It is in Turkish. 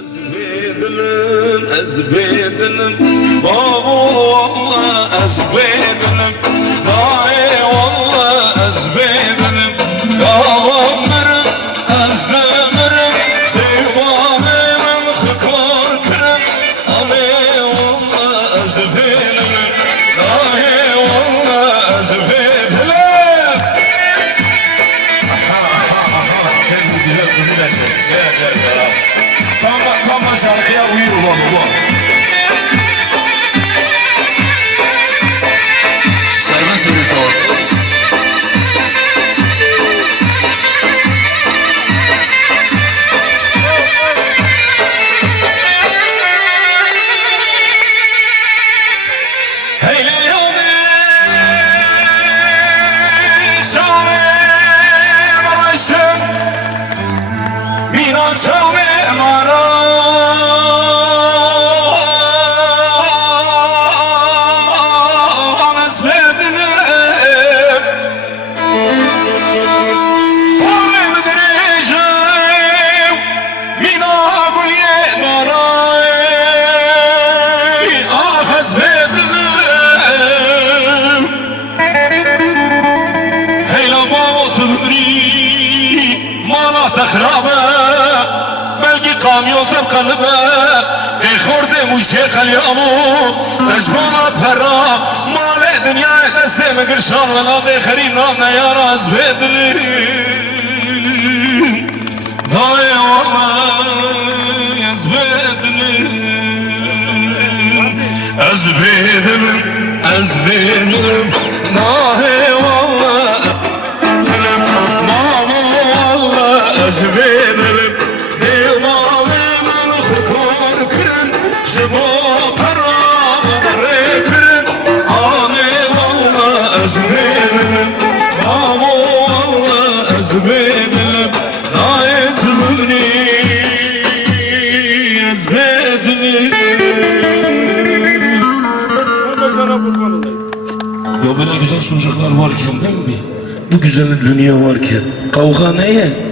ezbedelim Baba valla ezbedelim Dahi valla ezbedelim Yağamırım ezlemirim Divanımın hıkar kırım Ali valla ezbedelim Dahi valla ezbedelim Sen bu güzel kızı da şey Gel Tam şarkıya uyur ulan ulan. Serben söylüyorsa o. Heyle yolda şahane barışım Minan şahane mara بلقي قاميو تبقلبه خورد موشي قليامو تجبانا فرا مال دنيا دسته مقرشان لنا بخريم نامنا يا راز بدلي داي والله ازبدلي ازبدلي داي والله ezbedelim Divanımın hıkar kırın Cıma karamı kırın Ani valla ezbedelim Mamu valla ezbedelim Nayetini ezbedelim Ama sana kurban olayım. Ya böyle güzel sunucaklar varken değil mi? Bu güzel dünya varken kavga neye?